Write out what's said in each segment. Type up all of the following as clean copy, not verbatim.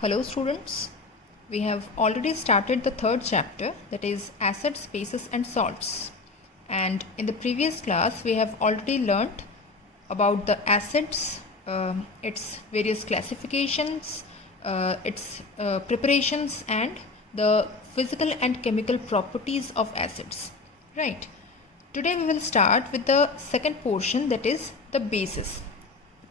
Hello students, we have already started the third chapter, that is acids, bases and salts, and in the previous class we have already learnt about the acids, its various classifications, its preparations and the physical and chemical properties of acids, right? Today we will start with the second portion, that is the bases.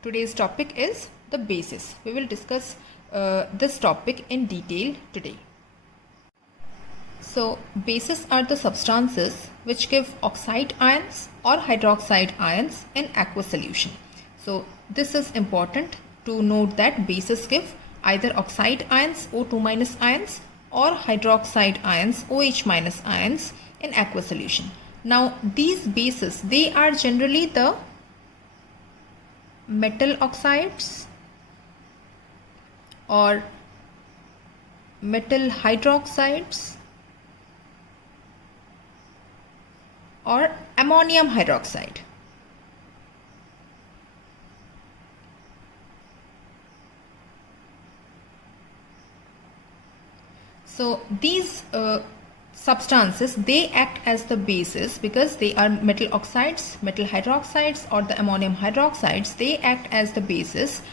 Today's topic is the bases. We will discuss this topic in detail today. So, bases are the substances which give oxide ions or hydroxide ions in aqueous solution. So, this is important to note that bases give either oxide ions O2 minus ions or hydroxide ions OH minus ions in aqueous solution. Now, these bases, they are generally the metal oxides or metal hydroxides or ammonium hydroxide. So these substances, they act as the bases because they are metal oxides, metal hydroxides or the ammonium hydroxides. They act as the bases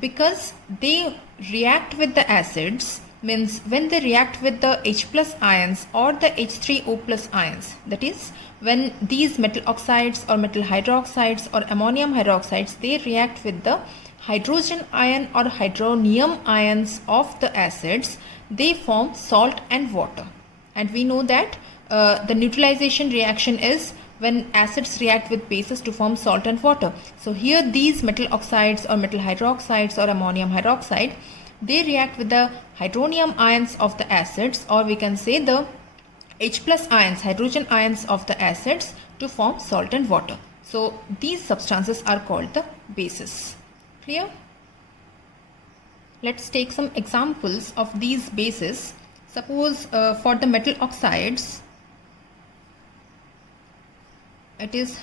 because they react with the acids, means when they react with the H plus ions or the H3O plus ions, that is when these metal oxides or metal hydroxides or ammonium hydroxides, they react with the hydrogen ion or hydronium ions of the acids, they form salt and water. And we know that the neutralization reaction is when acids react with bases to form salt and water. So here these metal oxides or metal hydroxides or ammonium hydroxide, they react with the hydronium ions of the acids, or we can say the H plus ions, hydrogen ions of the acids to form salt and water. So these substances are called the bases. Clear? Let's take some examples of these bases. Suppose for the metal oxides, it is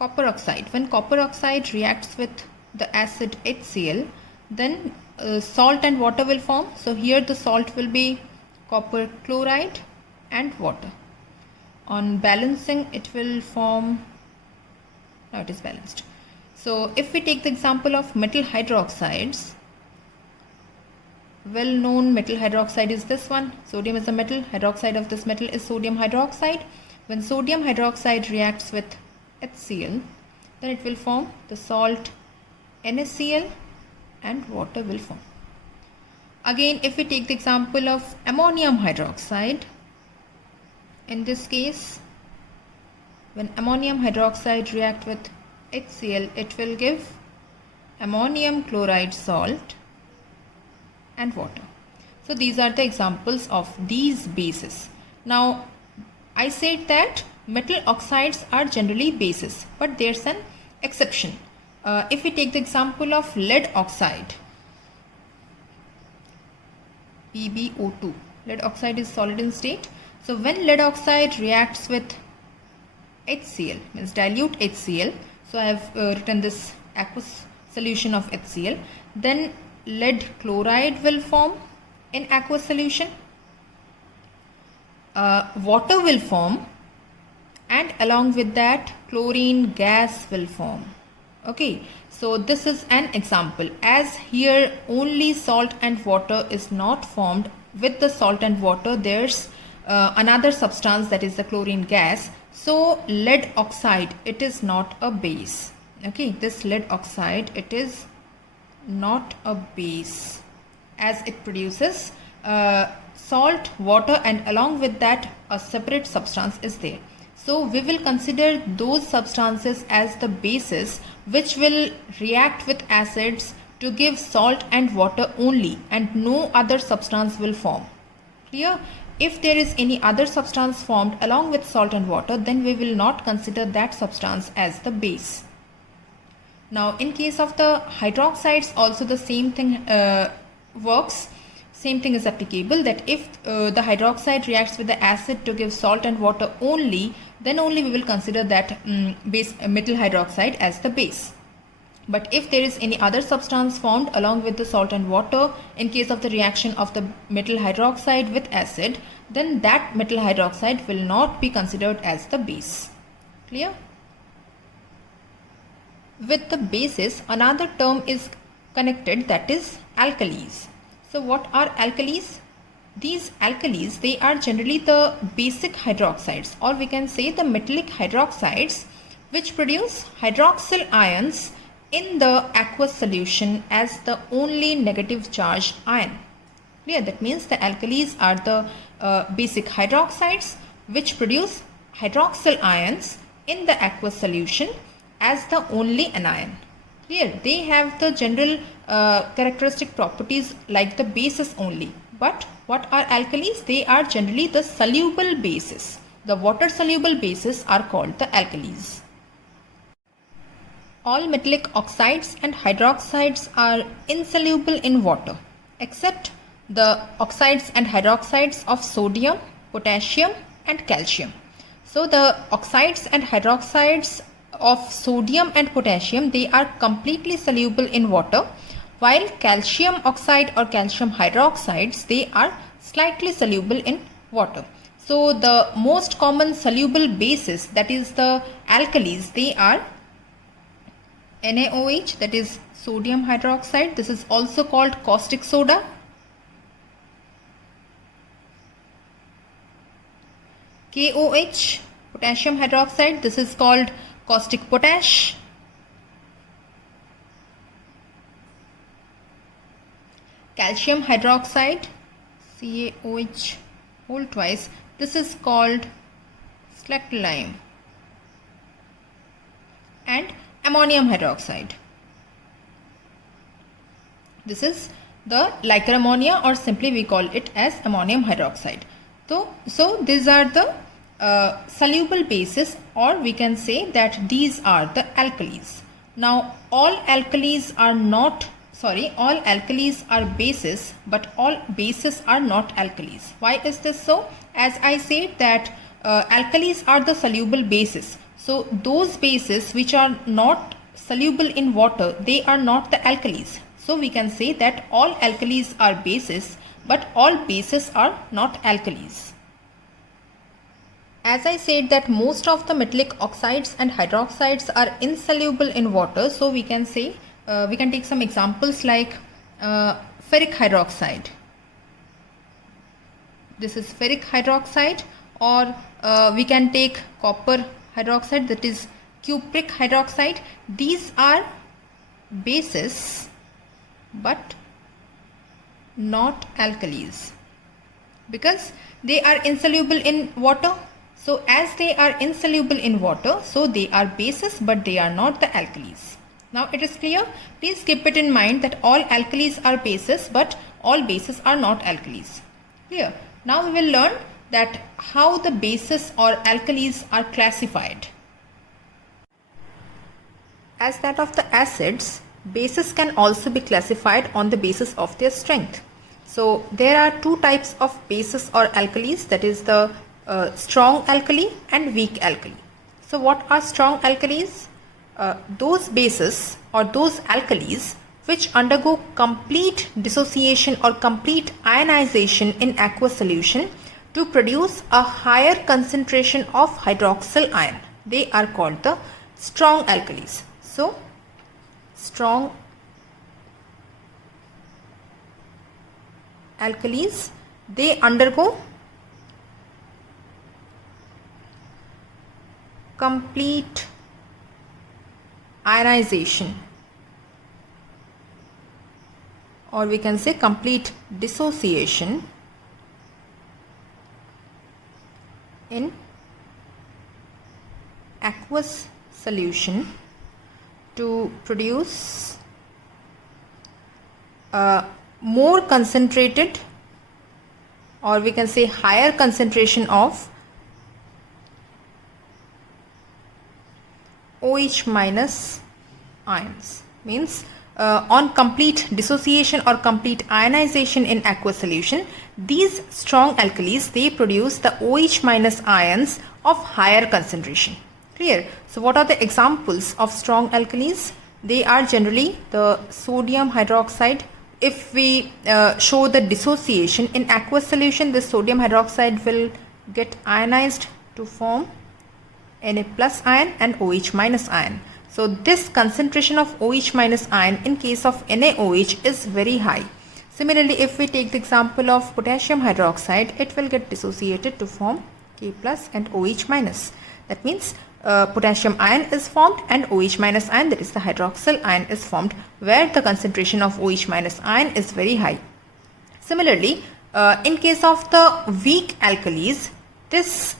copper oxide. When copper oxide reacts with the acid HCl, then salt and water will form. So here the salt will be copper chloride and water. On balancing, it will form, now it is balanced. So if we take the example of metal hydroxides, well known metal hydroxide is this one. Sodium is a metal, hydroxide of this metal is sodium hydroxide. When sodium hydroxide reacts with HCl, then it will form the salt NaCl and water will form. Again, if we take the example of ammonium hydroxide, in this case, when ammonium hydroxide react with HCl, it will give ammonium chloride salt and water. So these are the examples of these bases. Now, I said that metal oxides are generally bases, but there's an exception. If we take the example of lead oxide, PbO2, lead oxide is solid in state. So when lead oxide reacts with HCl, means dilute HCl, so I have written this aqueous solution of HCl, then lead chloride will form in aqueous solution. Water will form, and along with that chlorine gas will form. Okay, so this is an example. As here only salt and water is not formed, with the salt and water there's another substance, that is the chlorine gas. So lead oxide, it is not a base. Okay, this lead oxide, it is not a base, as it produces salt, water, and along with that a separate substance is there. So we will consider those substances as the bases which will react with acids to give salt and water only, and no other substance will form. Clear? If there is any other substance formed along with salt and water, then we will not consider that substance as the base. Now in case of the hydroxides also the same thing works. Same thing is applicable, that if the hydroxide reacts with the acid to give salt and water only, then only we will consider that base metal hydroxide as the base. But if there is any other substance formed along with the salt and water in case of the reaction of the metal hydroxide with acid, then that metal hydroxide will not be considered as the base. Clear? With the bases, another term is connected, that is alkalis. So what are alkalis? These alkalis, they are generally the basic hydroxides, or we can say the metallic hydroxides, which produce hydroxyl ions in the aqueous solution as the only negative charged ion. Clear? That means the alkalis are the basic hydroxides which produce hydroxyl ions in the aqueous solution as the only anion. Clear? They have the general characteristic properties like the bases only. But what are alkalis? They are generally the soluble bases. The water soluble bases are called the alkalis. All metallic oxides and hydroxides are insoluble in water except the oxides and hydroxides of sodium, potassium and calcium. So the oxides and hydroxides of sodium and potassium, they are completely soluble in water, while calcium oxide or calcium hydroxides, they are slightly soluble in water. So the most common soluble bases, that is the alkalis, they are NaOH, that is sodium hydroxide. This is also called caustic soda. KOH, potassium hydroxide. This is called caustic potash. Calcium hydroxide, CaOH whole twice. This is called slag lime. And ammonium hydroxide. This is the liquor ammonia, or simply we call it as ammonium hydroxide. So these are the soluble bases, or we can say that these are the alkalis. Now all alkalis are bases, but all bases are not alkalis. Why is this so? As I said that alkalis are the soluble bases. So those bases which are not soluble in water, they are not the alkalis. So we can say that all alkalis are bases, but all bases are not alkalis. As I said that most of the metallic oxides and hydroxides are insoluble in water, so we can say, we can take some examples like ferric hydroxide. This is ferric hydroxide, or we can take copper hydroxide, that is cupric hydroxide. These are bases but not alkalis because they are insoluble in water. So as they are insoluble in water, so they are bases but they are not the alkalis. Now it is clear. Please keep it in mind that all alkalis are bases but all bases are not alkalis. Clear? Now we will learn that how the bases or alkalis are classified. As that of the acids, bases can also be classified on the basis of their strength. So there are two types of bases or alkalis, that is the strong alkali and weak alkali. So what are strong alkalis? Those bases or those alkalis which undergo complete dissociation or complete ionization in aqueous solution to produce a higher concentration of hydroxyl ion. They are called the strong alkalis. So strong alkalis, they undergo complete ionization, or we can say complete dissociation in aqueous solution to produce a more concentrated, or we can say higher concentration of OH minus ions. Means on complete dissociation or complete ionization in aqueous solution, these strong alkalis, they produce the OH minus ions of higher concentration. Clear? So what are the examples of strong alkalis? they are generally the sodium hydroxide. If we show the dissociation in aqueous solution, this sodium hydroxide will get ionized to form Na plus ion and OH minus ion. So this concentration of OH minus ion in case of NaOH is very high. Similarly, if we take the example of potassium hydroxide, it will get dissociated to form K plus and OH minus. That means potassium ion is formed and OH minus ion, that is the hydroxyl ion, is formed where the concentration of OH minus ion is very high. Similarly, in case of the weak alkalis, this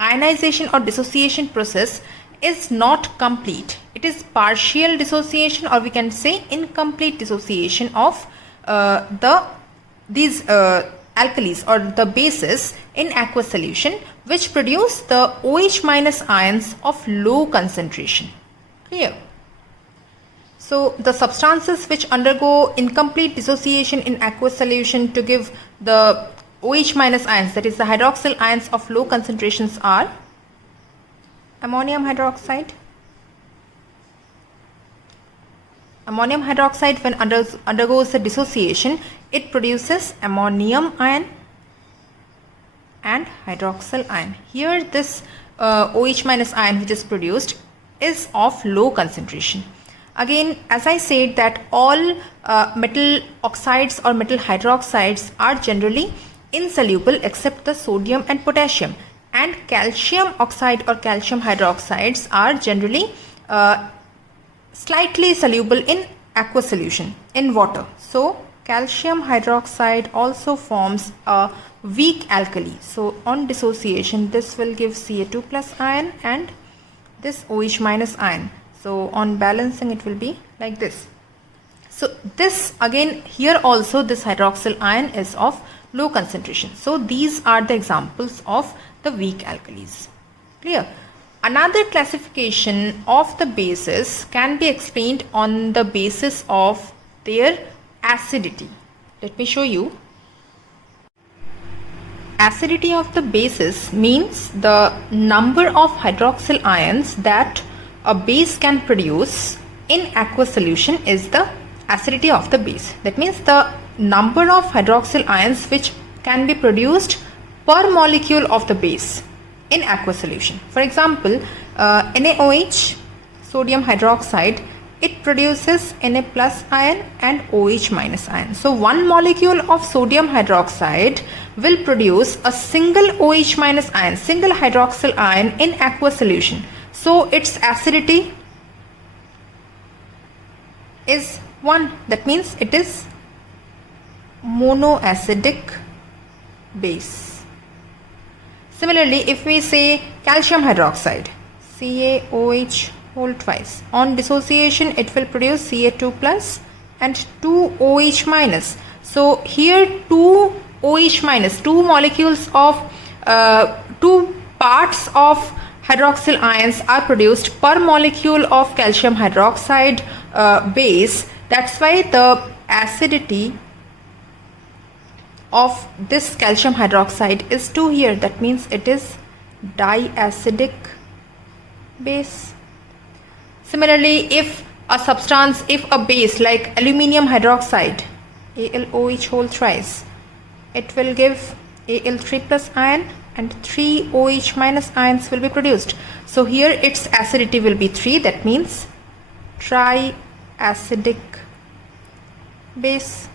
ionization or dissociation process is not complete. It is partial dissociation, or we can say incomplete dissociation of these alkalis or the bases in aqueous solution, which produce the OH minus ions of low concentration. Clear? So the substances which undergo incomplete dissociation in aqueous solution to give the OH minus ions, that is the hydroxyl ions of low concentrations, are ammonium hydroxide. Ammonium hydroxide, when undergoes the dissociation, it produces ammonium ion and hydroxyl ion. Here this OH minus ion which is produced is of low concentration. Again, as I said, that all metal oxides or metal hydroxides are generally insoluble except the sodium and potassium, and calcium oxide or calcium hydroxides are generally slightly soluble in aqueous solution in water. So calcium hydroxide also forms a weak alkali. So on dissociation, this will give Ca2 plus ion and this OH minus ion. So on balancing, it will be like this. So this again, here also this hydroxyl ion is of low concentration. So these are the examples of the weak alkalis. Clear? Another classification of the bases can be explained on the basis of their acidity. Let me show you. Acidity of the bases means the number of hydroxyl ions that a base can produce in aqueous solution is the acidity of the base. That means the number of hydroxyl ions which can be produced per molecule of the base in aqueous solution. For example, NaOH, sodium hydroxide, it produces Na plus ion and OH minus ion. So one molecule of sodium hydroxide will produce a single OH minus ion, single hydroxyl ion in aqueous solution. So its acidity is 1. That means it is monoacidic base. Similarly, if we say calcium hydroxide, CaOH whole twice, on dissociation it will produce Ca2 plus and 2 OH minus. So here 2 OH minus, 2 molecules of 2 parts of hydroxyl ions are produced per molecule of calcium hydroxide base. That's why the acidity of this calcium hydroxide is 2 here. That means it is diacidic base. Similarly, if a substance, if a base like aluminium hydroxide, AlOH whole thrice, it will give Al3 plus ion and 3 OH minus ions will be produced. So here its acidity will be 3. That means triacidic base.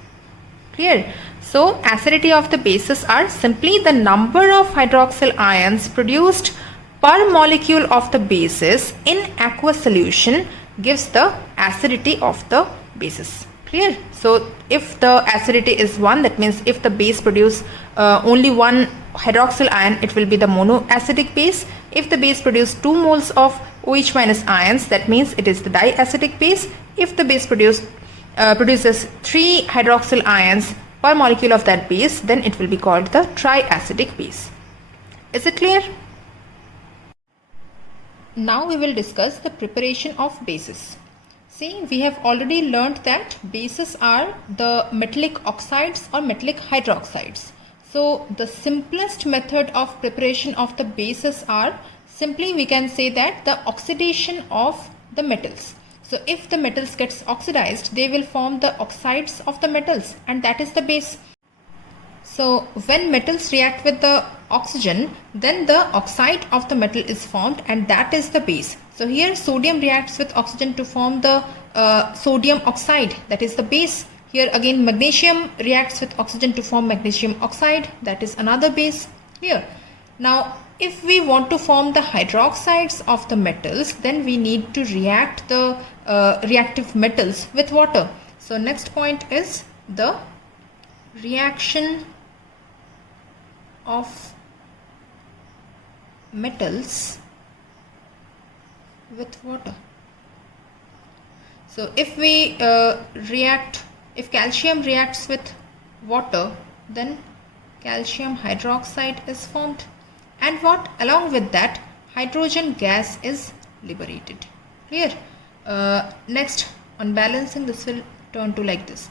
Clear? So acidity of the bases are simply the number of hydroxyl ions produced per molecule of the bases in aqueous solution gives the acidity of the bases. Clear? So if the acidity is 1, that means if the base produce only 1 hydroxyl ion, it will be the monoacidic base. If the base produce 2 moles of OH minus ions, that means it is the diacidic base. If the base produces 3 hydroxyl ions per molecule of that base, then it will be called the triacidic base. Is it clear? Now we will discuss the preparation of bases. See, we have already learned that bases are the metallic oxides or metallic hydroxides. So the simplest method of preparation of the bases are simply, we can say that the oxidation of the metals. So if the metals gets oxidized, they will form the oxides of the metals, and that is the base. So when metals react with the oxygen, then the oxide of the metal is formed, and that is the base. So here sodium reacts with oxygen to form the sodium oxide, that is the base. Here again magnesium reacts with oxygen to form magnesium oxide, that is another base here. Now if we want to form the hydroxides of the metals, then we need to react the reactive metals with water. So next point is the reaction of metals with water. So if we if calcium reacts with water, then calcium hydroxide is formed, and what along with that hydrogen gas is liberated. Clear? Next, on balancing, this will turn to like this.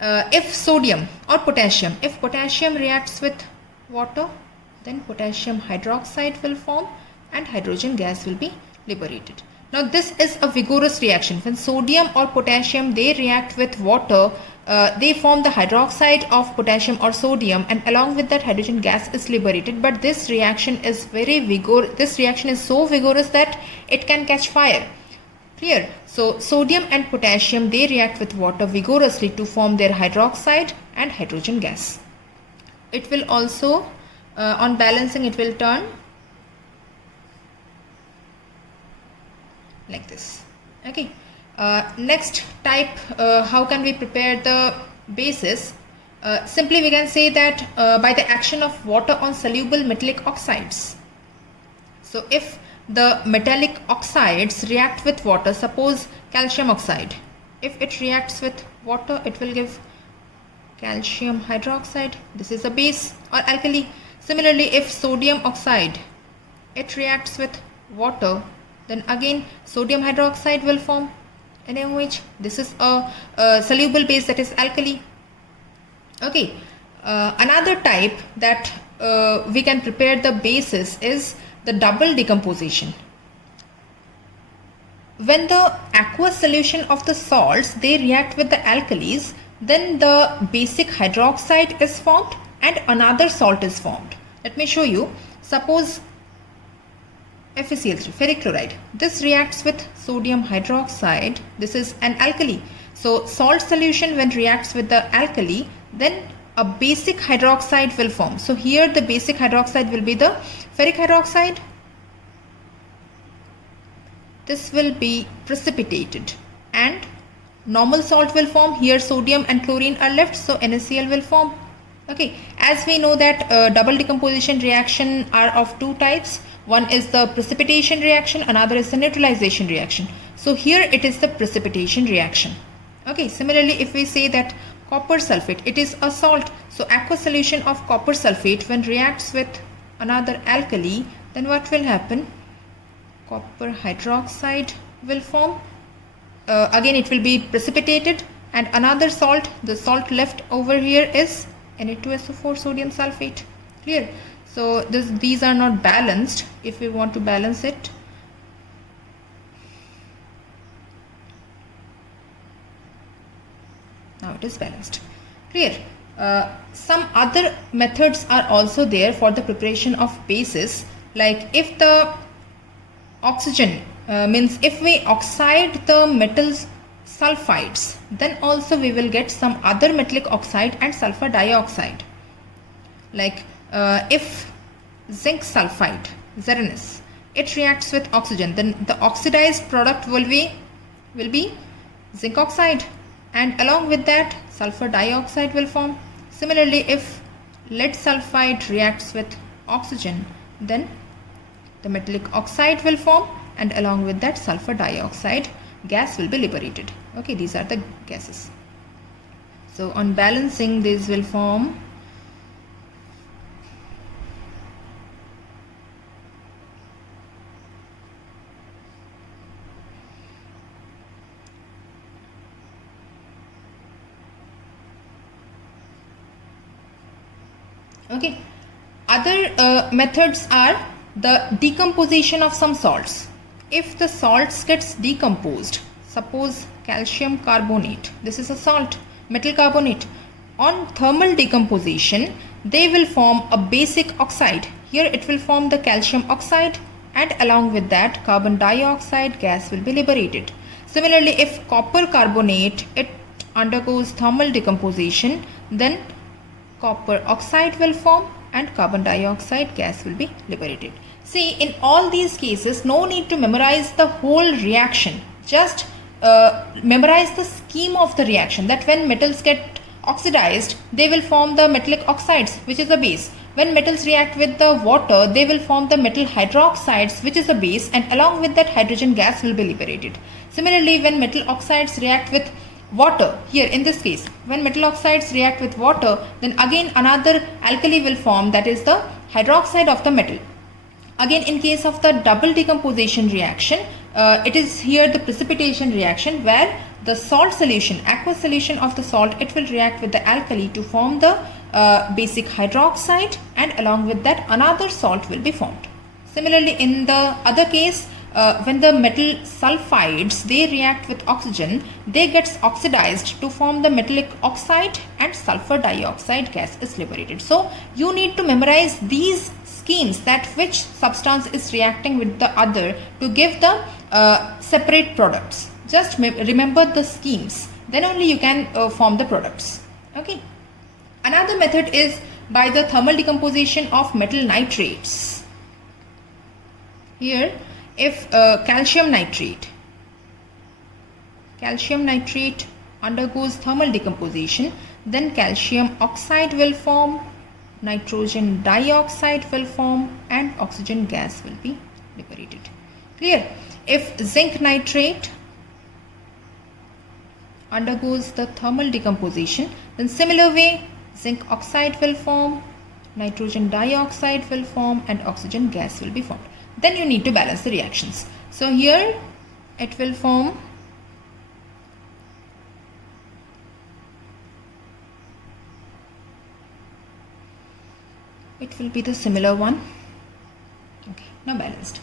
If sodium or potassium, if potassium reacts with water, then potassium hydroxide will form and hydrogen gas will be liberated. Now this is a vigorous reaction. When sodium or potassium, they react with water, they form the hydroxide of potassium or sodium, and along with that hydrogen gas is liberated. But this reaction is this reaction is so vigorous that it can catch fire. Clear? So sodium and potassium, they react with water vigorously to form their hydroxide and hydrogen gas. It will also on balancing, it will turn like this. Okay. Next type, how can we prepare the bases? Simply we can say that by the action of water on soluble metallic oxides. So if the metallic oxides react with water, suppose calcium oxide, if it reacts with water, it will give calcium hydroxide. This is a base or alkali. Similarly, if sodium oxide, it reacts with water, then again sodium hydroxide will form NaOH. This is a soluble base, that is alkali. Okay. Another type that we can prepare the bases is the double decomposition. When the aqueous solution of the salts, they react with the alkalis, then the basic hydroxide is formed and another salt is formed. Let me show you. Suppose FeCl3, ferric chloride. This reacts with sodium hydroxide. This is an alkali. So salt solution, when reacts with the alkali, then a basic hydroxide will form. So here the basic hydroxide will be the ferric hydroxide. This will be precipitated and normal salt will form. Here sodium and chlorine are left, so NaCl will form. Okay, as we know that double decomposition reaction are of two types. One is the precipitation reaction, another is the neutralization reaction. So here it is the precipitation reaction. Okay, similarly if we say that copper sulfate, it is a salt. So aqueous solution of copper sulfate, when reacts with another alkali, then what will happen? Copper hydroxide will form. Again it will be precipitated, and another salt, the salt left over here is Na2SO4 sodium sulfate. Clear? So these are not balanced. If we want to balance it, now it is balanced. Clear? Some other methods are also there for the preparation of bases, like if the oxygen means if we oxide the metals sulfides, then also we will get some other metallic oxide and sulfur dioxide. Like if zinc sulfide, ZnS, it reacts with oxygen, then the oxidized product will be zinc oxide, and along with that sulfur dioxide will form. Similarly, if lead sulfide reacts with oxygen, then the metallic oxide will form, and along with that sulfur dioxide gas will be liberated. Okay, these are the gases. So on balancing, these will form okay. Other methods are the decomposition of some salts. If the salts gets decomposed, suppose calcium carbonate, this is a salt, metal carbonate. On thermal decomposition, they will form a basic oxide. Here it will form the calcium oxide, and along with that carbon dioxide gas will be liberated. Similarly, if copper carbonate, it undergoes thermal decomposition, then copper oxide will form and carbon dioxide gas will be liberated. See, in all these cases, no need to memorize the whole reaction. Just memorize the scheme of the reaction, that when metals get oxidized, they will form the metallic oxides, which is a base. When metals react with the water, they will form the metal hydroxides, which is a base, and along with that hydrogen gas will be liberated. Similarly, when metal oxides react with water, here in this case, when metal oxides react with water, then again another alkali will form, that is the hydroxide of the metal. Again, in case of the double decomposition reaction, it is here the precipitation reaction, where the salt solution, aqueous solution of the salt, it will react with the alkali to form the basic hydroxide, and along with that another salt will be formed. Similarly, in the other case, when the metal sulfides, they react with oxygen, they get oxidized to form the metallic oxide, and sulfur dioxide gas is liberated. So you need to memorize these schemes, that which substance is reacting with the other to give the separate products. Just remember the schemes, then only you can form the products. Okay. Another method is by the thermal decomposition of metal nitrates. Here, if calcium nitrate undergoes thermal decomposition, then calcium oxide will form, nitrogen dioxide will form, and oxygen gas will be liberated. Clear? If zinc nitrate undergoes the thermal decomposition, then similar way zinc oxide will form, nitrogen dioxide will form, and oxygen gas will be formed. Then you need to balance the reactions. So here it will form it will be the similar one. Okay, now balanced.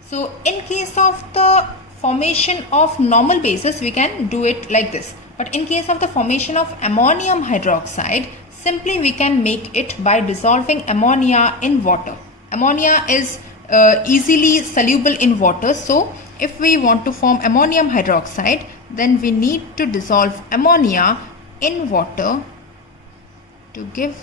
So in case of the formation of normal bases, we can do it like this. But in case of the formation of ammonium hydroxide, simply we can make it by dissolving ammonia in water. Ammonia is easily soluble in water. So if we want to form ammonium hydroxide, then we need to dissolve ammonia in water to give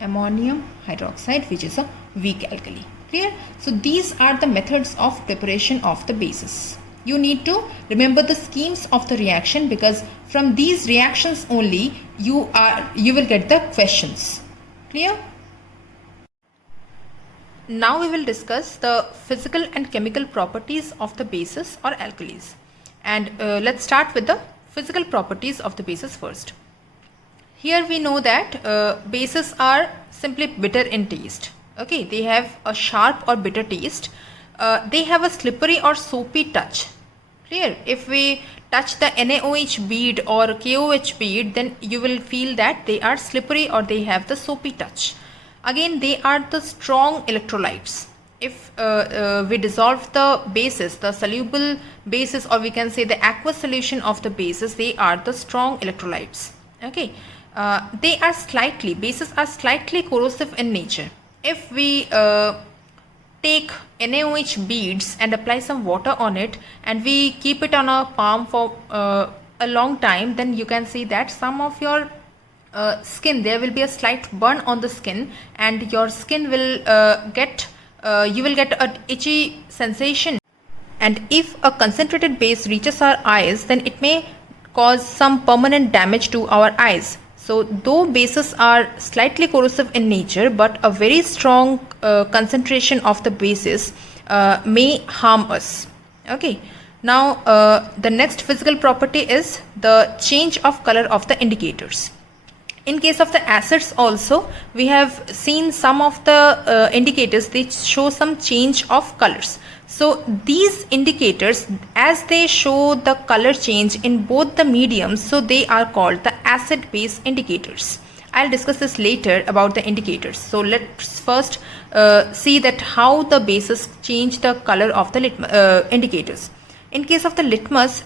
ammonium hydroxide, which is a weak alkali. Clear? So these are the methods of preparation of the bases. You need to remember the schemes of the reaction, because from these reactions only you will get the questions. Clear? Now we will discuss the physical and chemical properties of the bases or alkalis. And let's start with the physical properties of the bases first. Here we know that bases are simply bitter in taste. Okay, they have a sharp or bitter taste. They have a slippery or soapy touch. Clear? If we touch the NaOH bead or KOH bead, then you will feel that they are slippery or they have the soapy touch. Again, they are the strong electrolytes. If we dissolve the bases, the soluble bases, or we can say the aqueous solution of the bases, they are the strong electrolytes. Okay, bases are slightly corrosive in nature. If we take NaOH beads and apply some water on it, and we keep it on our palm for a long time, then you can see that some of your skin, there will be a slight burn on the skin, and your skin will you will get an itchy sensation. And if a concentrated base reaches our eyes, then it may cause some permanent damage to our eyes. So though bases are slightly corrosive in nature, but a very strong concentration of the bases may harm us. Okay. Now the next physical property is the change of color of the indicators. In case of the acids also, we have seen some of the indicators, they show some change of colors. So these indicators, as they show the color change in both the mediums, so they are called the acid base indicators. I'll discuss this later about the indicators. So let's first see that how the bases change the color of the indicators. In case of the litmus,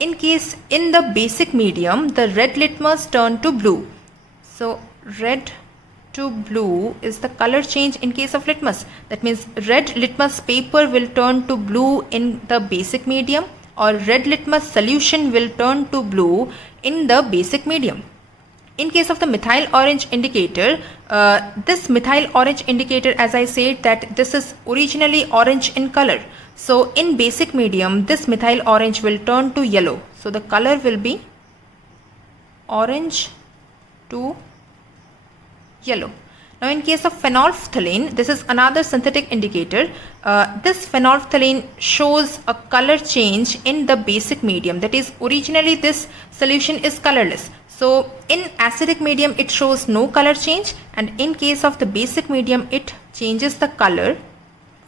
in the basic medium, the red litmus turn to blue. So red to blue is the color change in case of litmus. That means red litmus paper will turn to blue in the basic medium, or red litmus solution will turn to blue in the basic medium. In case of the methyl orange indicator, this methyl orange indicator, as I said, that this is originally orange in color. So in basic medium, this methyl orange will turn to yellow. So the color will be orange to yellow. Now in case of phenolphthalein, this is another synthetic indicator. This phenolphthalein shows a color change in the basic medium. That is, originally this solution is colorless. So in acidic medium it shows no color change, and in case of the basic medium it changes the color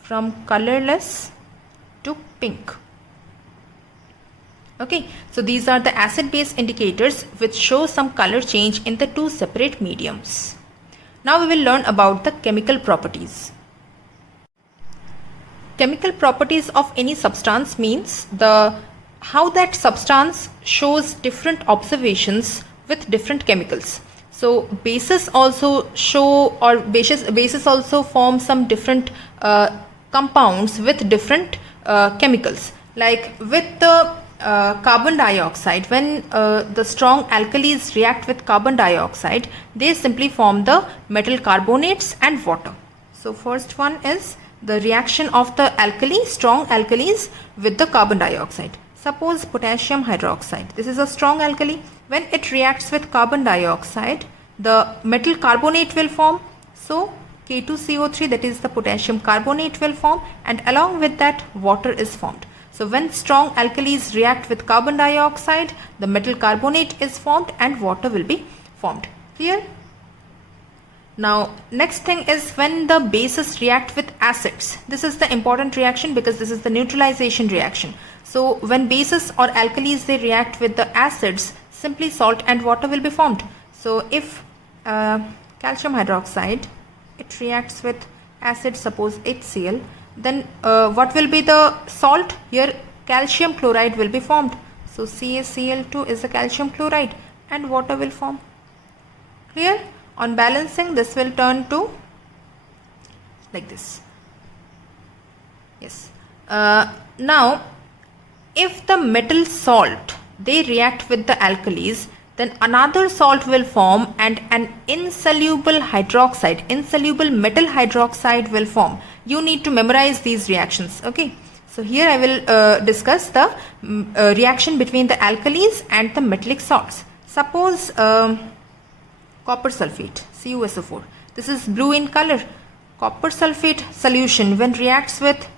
from colorless to pink. Okay, so these are the acid base indicators which show some color change in the two separate mediums. Now we will learn about the chemical properties. Chemical properties of any substance means how that substance shows different observations with different chemicals. So bases also show, or bases also form some different compounds with different chemicals. Like with the carbon dioxide, when the strong alkalis react with carbon dioxide, they simply form the metal carbonates and water. So first one is the reaction of the strong alkalis with the carbon dioxide. Suppose potassium hydroxide. This is a strong alkali. When it reacts with carbon dioxide, the metal carbonate will form. So K2CO3, that is the potassium carbonate, will form, and along with that water is formed. So when strong alkalis react with carbon dioxide, the metal carbonate is formed and water will be formed. Clear? Now next thing is when the bases react with acids. This is the important reaction because this is the neutralization reaction. So when bases or alkalis, they react with the acids, simply salt and water will be formed. So if calcium hydroxide, it reacts with acid, suppose HCl, then what will be the salt? Here calcium chloride will be formed. So CaCl2 is the calcium chloride and water will form. Clear? On balancing, this will turn to like this. Yes. Now if the metal salt, they react with the alkalis, then another salt will form and an insoluble hydroxide, insoluble metal hydroxide will form. You need to memorize these reactions. Okay. So here I will discuss the reaction between the alkalis and the metallic salts. Suppose copper sulfate, CuSO4. This is blue in color. Copper sulfate solution, when reacts with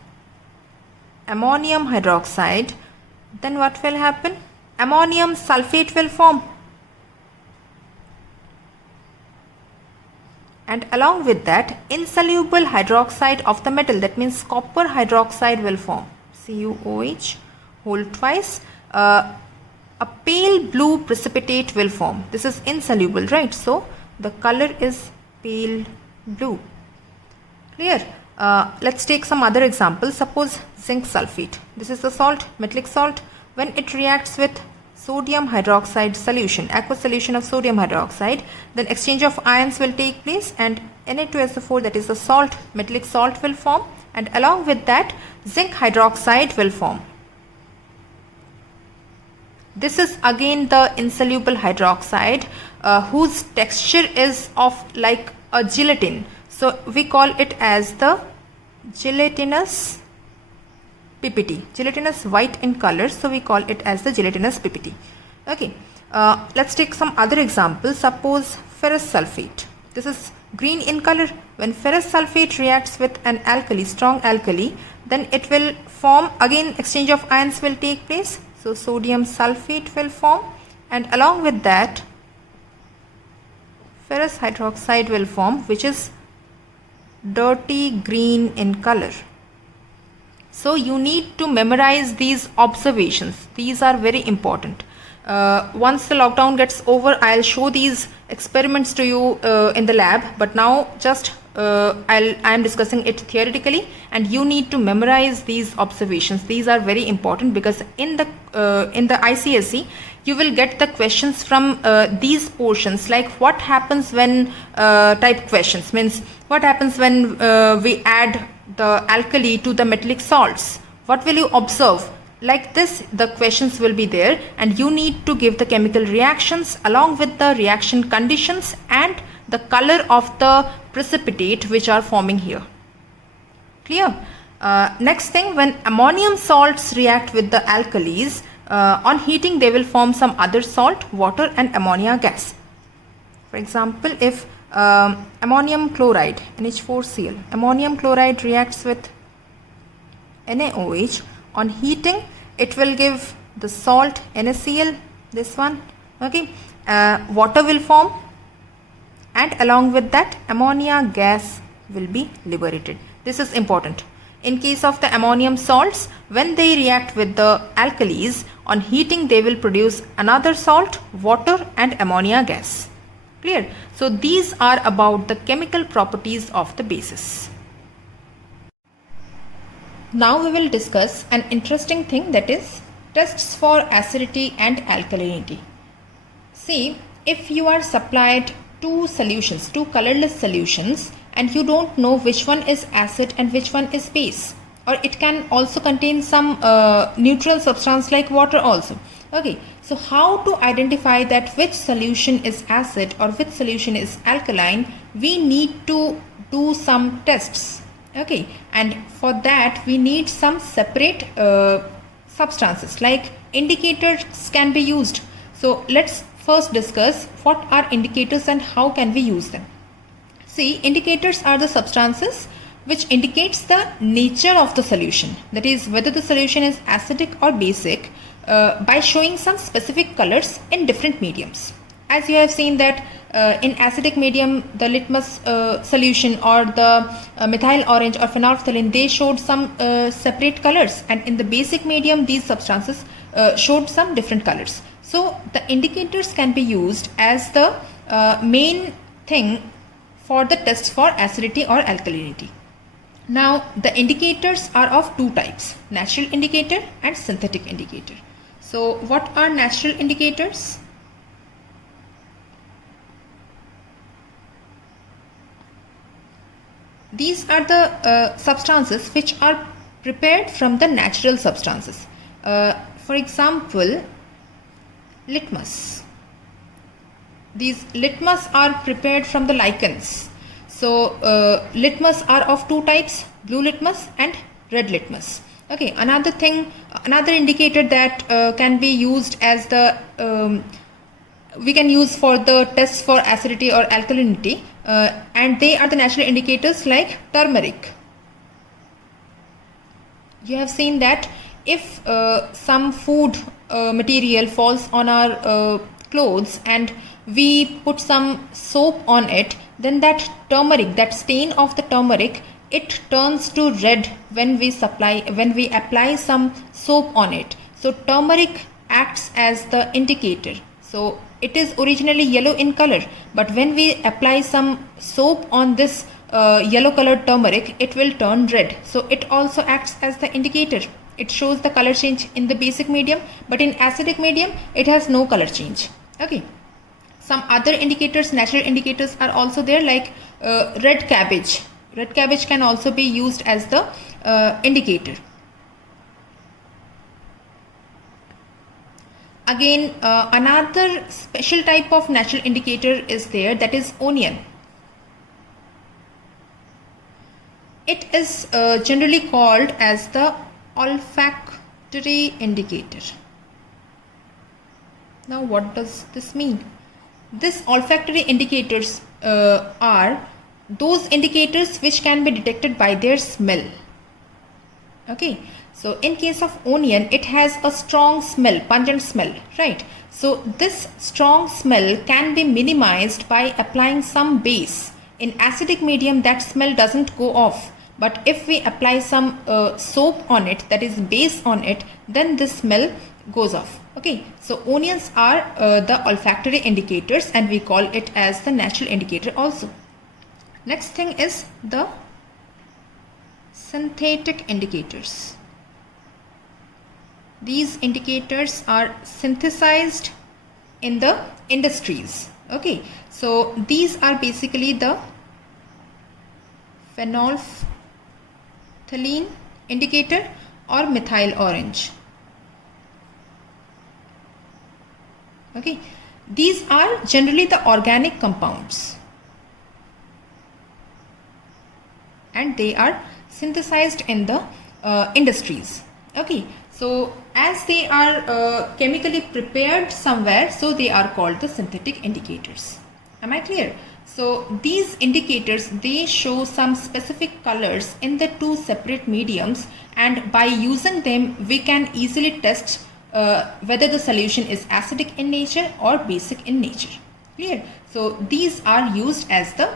ammonium hydroxide, then what will happen? Ammonium sulfate will form. And along with that, insoluble hydroxide of the metal, that means copper hydroxide will form. CuOH whole twice. A pale blue precipitate will form. This is insoluble, right? So the color is pale blue. Clear? Let's take some other examples. Suppose zinc sulfate. This is the salt, metallic salt. When it reacts with sodium hydroxide solution, aqueous solution of sodium hydroxide, then exchange of ions will take place and Na2SO4, that is the salt, metallic salt, will form, and along with that zinc hydroxide will form. This is again the insoluble hydroxide whose texture is of like a gelatin. So we call it as the gelatinous PPT. Gelatinous white in color, so we call it as the gelatinous PPT. Okay, let's take some other examples. Suppose ferrous sulfate. This is green in color. When ferrous sulfate reacts with an alkali, strong alkali, then it will form, again exchange of ions will take place. So sodium sulfate will form, and along with that ferrous hydroxide will form, which is dirty green in color. So you need to memorize these observations. These are very important. Once the lockdown gets over, I'll show these experiments to you in the lab, but now just I am discussing it theoretically, and you need to memorize these observations. These are very important because in the ICSE you will get the questions from these portions, like what happens when type questions, means what happens when we add the alkali to the metallic salts. What will you observe? Like this, the questions will be there, and you need to give the chemical reactions along with the reaction conditions and the color of the precipitate which are forming here. Clear? Next thing, when ammonium salts react with the alkalis, on heating they will form some other salt, water and ammonia gas. For example, if ammonium chloride, NH4Cl, ammonium chloride reacts with NaOH, on heating it will give the salt NaCl, this one, okay. Water will form, and along with that ammonia gas will be liberated. This is important. In case of the ammonium salts, when they react with the alkalis, on heating they will produce another salt, water and ammonia gas. Clear? So these are about the chemical properties of the bases. Now we will discuss an interesting thing, that is tests for acidity and alkalinity. See, if you are supplied two solutions, two colorless solutions, and you don't know which one is acid and which one is base, or it can also contain some neutral substance like water also. Okay, so how to identify that which solution is acid or which solution is alkaline? We need to do some tests. Okay, and for that we need some separate substances, like indicators can be used. So let's first discuss what are indicators and how can we use them. See, indicators are the substances which indicates the nature of the solution, that is whether the solution is acidic or basic, by showing some specific colors in different mediums. As you have seen that in acidic medium, the litmus solution or the methyl orange or phenolphthalein, they showed some separate colors, and in the basic medium these substances showed some different colors. So the indicators can be used as the main thing for the tests for acidity or alkalinity. Now the indicators are of two types, natural indicator and synthetic indicator. So what are natural indicators? These are the substances which are prepared from the natural substances. For example, litmus. These litmus are prepared from the lichens. So litmus are of two types, blue litmus and red litmus. Okay, another thing, another indicator that can be used as the we can use for the tests for acidity or alkalinity, and they are the natural indicators like turmeric. You have seen that if some food material falls on our clothes and we put some soap on it, then that turmeric, that stain of the turmeric, it turns to red when we apply some soap on it. So turmeric acts as the indicator. So it is originally yellow in color, but when we apply some soap on this yellow colored turmeric, it will turn red. So it also acts as the indicator. It shows the color change in the basic medium, but in acidic medium it has no color change. Okay. Some other indicators, natural indicators are also there, like red cabbage. Red cabbage can also be used as the indicator. Again, another special type of natural indicator is there, that is onion. It is generally called as the olfactory indicator. Now what does this mean? These olfactory indicators are those indicators which can be detected by their smell. Okay, so in case of onion, it has a strong smell, pungent smell, right? So this strong smell can be minimized by applying some base. In acidic medium, that smell doesn't go off, but if we apply some soap on it, that is base on it, then this smell goes off. Okay, so onions are the olfactory indicators, and we call it as the natural indicator also. Next thing is the synthetic indicators. These indicators are synthesized in the industries. Okay, so these are basically the phenolphthalein indicator or methyl orange. Okay, these are generally the organic compounds and they are synthesized in the industries. Okay, so as they are chemically prepared somewhere, so they are called the synthetic indicators. Am I clear? So these indicators, they show some specific colors in the two separate mediums, and by using them we can easily test whether the solution is acidic in nature or basic in nature. Clear? So these are used as the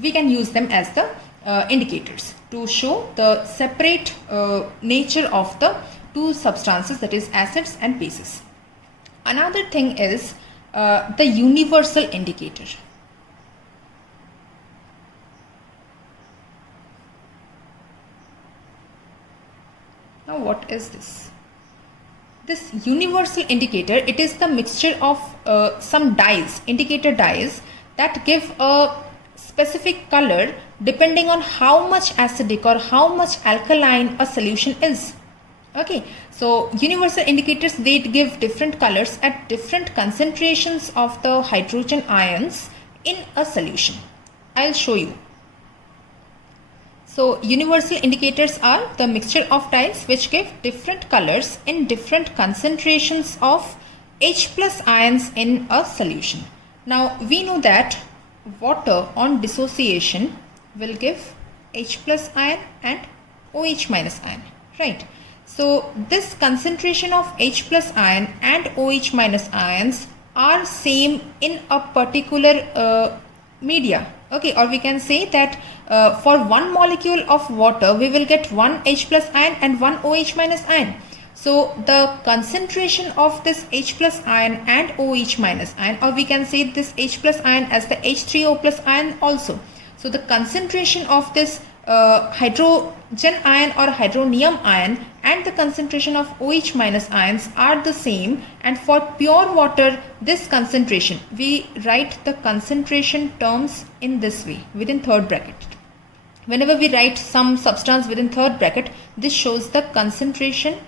we can use them as the indicators to show the separate nature of the two substances, that is acids and bases. Another thing is the universal indicator. Now what is this? This universal indicator, it is the mixture of some dyes, indicator dyes, that give a specific color depending on how much acidic or how much alkaline a solution is. Okay, so universal indicators, they give different colors at different concentrations of the hydrogen ions in a solution. I'll show you. So universal indicators are the mixture of dyes which give different colors in different concentrations of H plus ions in a solution. Now we know that water on dissociation will give H plus ion and OH minus ion, right? So this concentration of H plus ion and OH minus ions are same in a particular media. Okay, or we can say that for one molecule of water we will get one H plus ion and one OH minus ion. So the concentration of this H plus ion and OH minus ion, or we can say this H plus ion as the H3O plus ion also. So the concentration of this hydrogen ion or hydronium ion and the concentration of OH minus ions are the same, and for pure water this concentration, we write the concentration terms in this way within third bracket. Whenever we write some substance within third bracket, this shows the concentration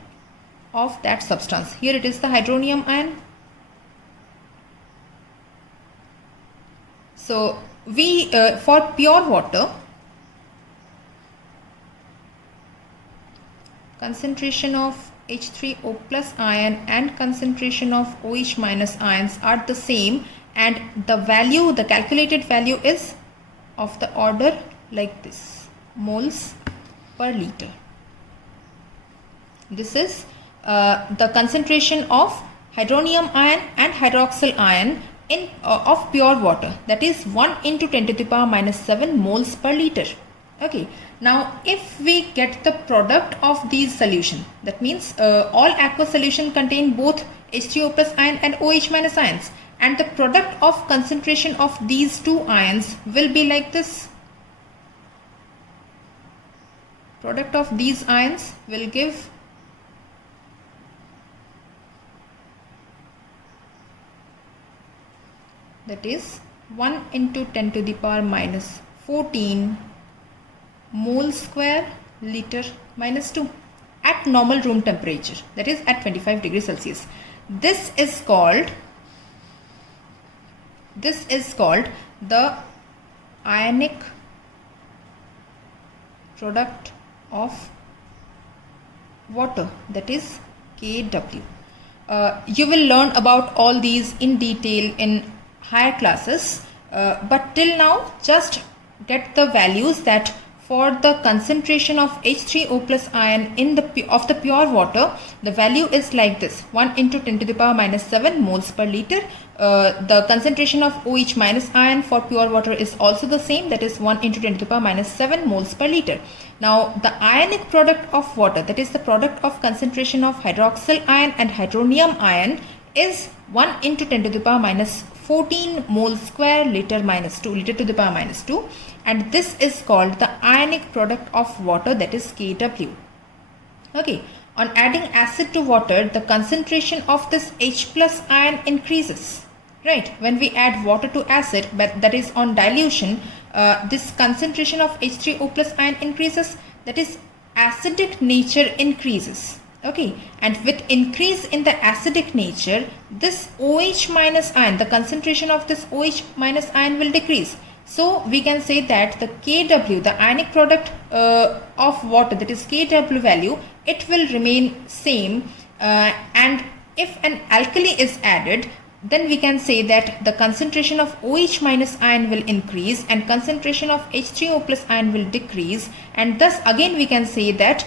of that substance. Here it is the hydronium ion. So we for pure water, concentration of H3O plus ion and concentration of OH minus ions are the same, and the value, the calculated value is of the order like this, moles per liter. This is the concentration of hydronium ion and hydroxyl ion in of pure water, that is 1 into 10 to the power minus 7 moles per liter. Okay, now if we get the product of these solution, that means all aqueous solution contain both H3O plus ion and OH minus ions, and the product of concentration of these two ions will be like this. Product of these ions will give that is 1 into 10 to the power minus 14 mole square liter minus 2 at normal room temperature, that is at 25 degrees Celsius. This is called the ionic product of water, that is Kw. You will learn about all these in detail in higher classes, but till now just get the values that for the concentration of H3O plus ion in of the pure water, the value is like this, 1 into 10 to the power minus 7 moles per liter. The concentration of OH minus ion for pure water is also the same, that is 1 into 10 to the power minus 7 moles per liter. Now the ionic product of water, that is the product of concentration of hydroxyl ion and hydronium ion, is 1 into 10 to the power minus 14 mole square liter minus 2, liter to the power minus 2, and this is called the ionic product of water, that is Kw. Okay, on adding acid to water, the concentration of this H plus ion increases. Right, when we add water to acid, but that is on dilution, this concentration of H3O plus ion increases, that is acidic nature increases. Okay, and with increase in the acidic nature, this OH minus ion, the concentration of this OH minus ion will decrease. So we can say that the Kw, the ionic product of water, that is Kw value, it will remain same, and if an alkali is added, then we can say that the concentration of OH minus ion will increase and concentration of H3O plus ion will decrease, and thus again we can say that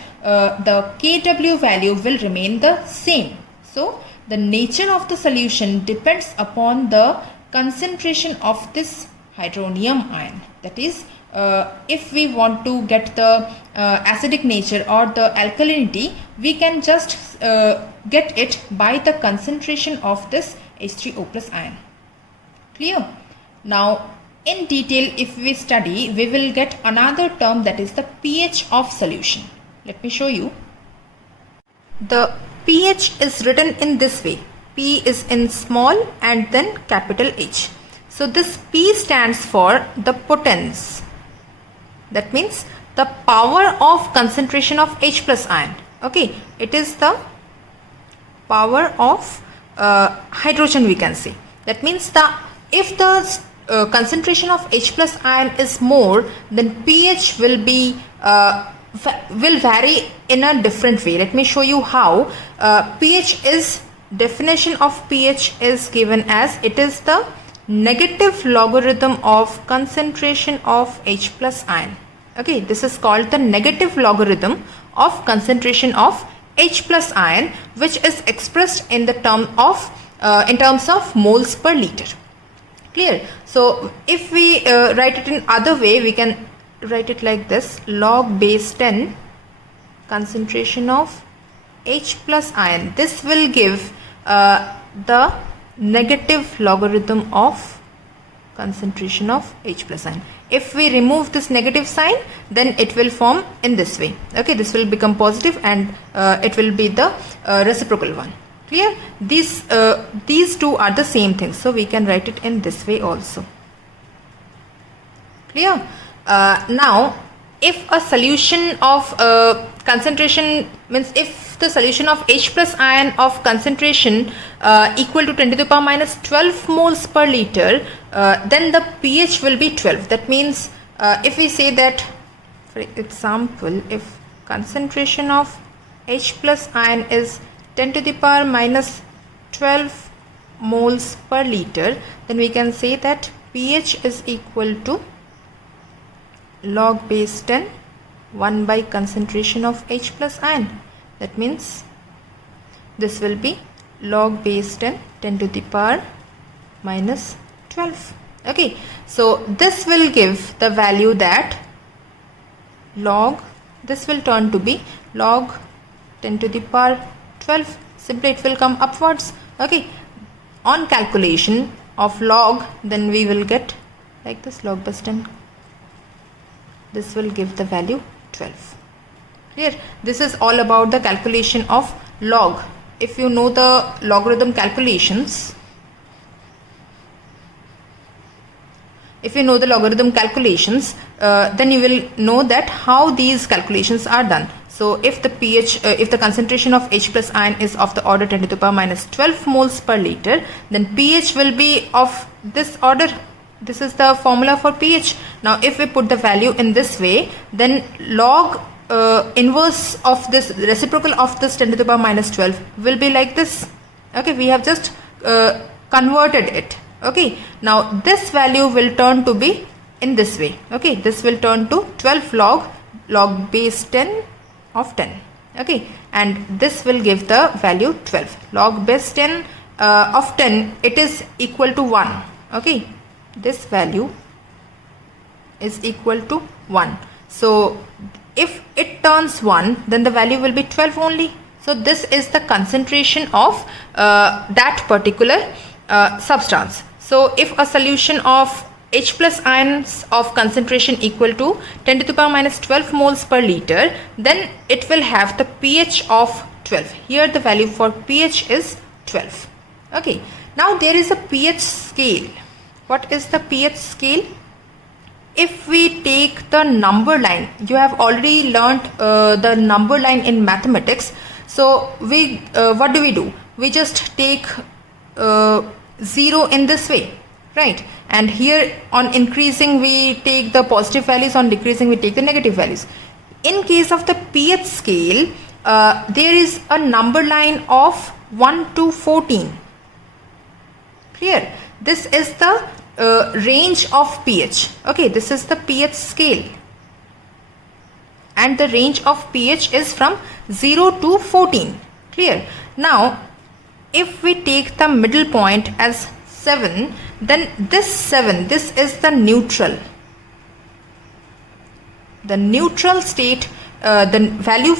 the Kw value will remain the same. So the nature of the solution depends upon the concentration of this hydronium ion. That is, if we want to get the acidic nature or the alkalinity, we can just get it by the concentration of this H3O plus ion. Clear? Now in detail if we study, we will get another term, that is the pH of solution. Let me show you. The pH is written in this way. P is in small and then capital H. So this P stands for the potence. That means the power of concentration of H plus ion. Okay, it is the power of hydrogen, we can say. That means if the concentration of H plus ion is more, then pH will vary in a different way. Let me show you how. Definition of pH is given as, it is the negative logarithm of concentration of H plus ion. Okay, this is called the negative logarithm of concentration of H plus ion, which is expressed in the terms of moles per liter. Clear? So if we write it in other way, we can write it like this: log base 10 concentration of H plus ion. This will give the negative logarithm of concentration of H plus ion. If we remove this negative sign, then it will form in this way. Okay, this will become positive and it will be the reciprocal one. Clear? These two are the same thing, so we can write it in this way also. Clear? Now if a solution of concentration, means if the solution of H plus ion of concentration equal to 10 to the power minus 12 moles per liter, then the pH will be 12. That means if we say that, for example, if concentration of H plus ion is 10 to the power minus 12 moles per liter, then we can say that pH is equal to log base 10 1 by concentration of H plus ion. That means this will be log base 10 to the power minus 12. Okay, so this will give the value that this will turn to be log 10 to the power 12. Simply it will come upwards. Okay, on calculation of log, then we will get like this: log base 10. This will give the value 12. Clear? This is all about the calculation of log. If you know the logarithm calculations, then you will know that how these calculations are done. So if the pH, if the concentration of H plus ion is of the order 10 to the power minus 12 moles per liter, then pH will be of this order. This is the formula for pH. Now if we put the value in this way, then log inverse of this, reciprocal of this 10 to the power minus 12 will be like this. Okay, we have just converted it. Okay, now this value will turn to be in this way. Okay, this will turn to 12 log base 10 of 10. Okay, and this will give the value 12. Log base 10 of 10, it is equal to 1. Okay, this value is equal to 1. So if it turns 1, then the value will be 12 only. So this is the concentration of that particular substance. So if a solution of H plus ions of concentration equal to 10 to the power minus 12 moles per liter, then it will have the pH of 12. Here the value for pH is 12. Okay. Now there is a pH scale. What is the pH scale? If we take the number line, you have already learnt the number line in mathematics. So we what do? We just take 0 in this way, right? And here on increasing we take the positive values, on decreasing we take the negative values. In case of the pH scale, there is a number line of 1 to 14. Clear? This is the range of pH. Okay, this is the pH scale, and the range of pH is from 0 to 14. Clear? Now if we take the middle point as 7, then this 7, this is the neutral. The neutral state, the value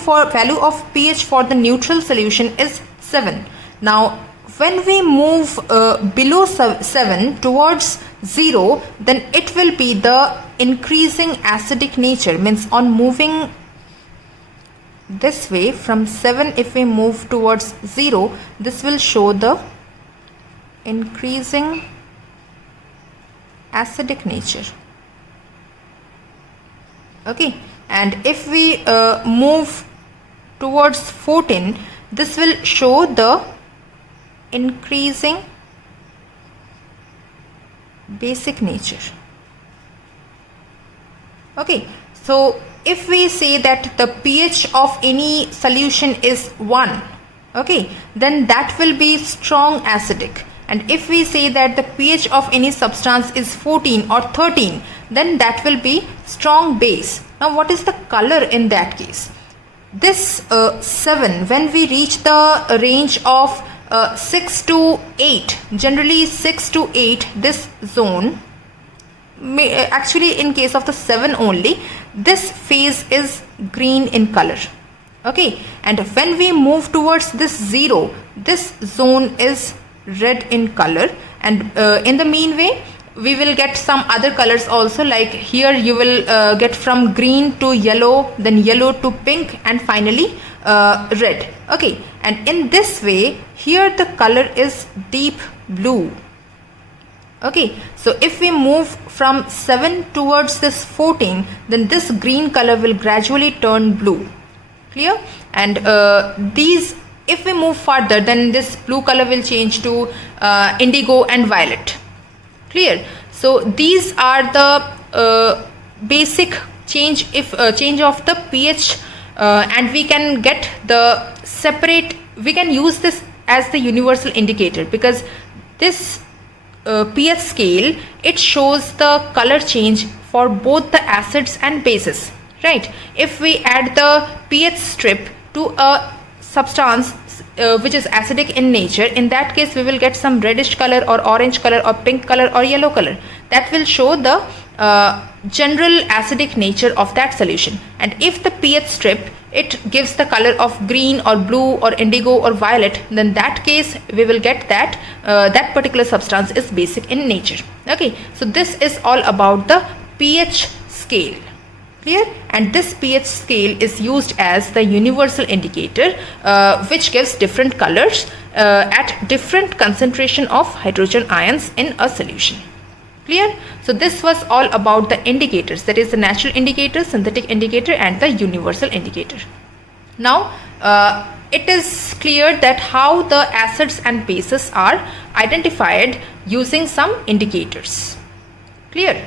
of pH for the neutral solution is 7. Now when we move below 7 towards 0, then it will be the increasing acidic nature. Means on moving this way from 7, if we move towards 0, this will show the increasing acidic nature. Okay, and if we move towards 14, this will show the increasing basic nature. Okay, so if we say that the pH of any solution is 1, okay, then that will be strong acidic. And if we say that the pH of any substance is 14 or 13, then that will be strong base. Now what is the color in that case? This 7, when we reach the range of 6 to 8, generally 6 to 8, this zone, actually in case of the 7 only, this phase is green in color. Okay, and when we move towards this 0, this zone is red in color, and in the mean way we will get some other colors also, like here you will get from green to yellow, then yellow to pink, and finally red. Okay, and in this way here the color is deep blue. Okay, so if we move from 7 towards this 14, then this green color will gradually turn blue. Clear? And these, if we move further, then this blue color will change to indigo and violet. Clear? So these are the basic change, change of the pH, and we can get the separate, we can use this as the universal indicator, because this pH scale, it shows the color change for both the acids and bases, right? If we add the pH strip to a substance which is acidic in nature, in that case we will get some reddish color or orange color or pink color or yellow color. That will show the general acidic nature of that solution. And if the pH strip, it gives the color of green or blue or indigo or violet, then that case we will get that that particular substance is basic in nature. Okay, so this is all about the pH scale. Clear? And this pH scale is used as the universal indicator, which gives different colors at different concentration of hydrogen ions in a solution. Clear? So this was all about the indicators, that is the natural indicator, synthetic indicator, and the universal indicator. Now it is clear that how the acids and bases are identified using some indicators. Clear?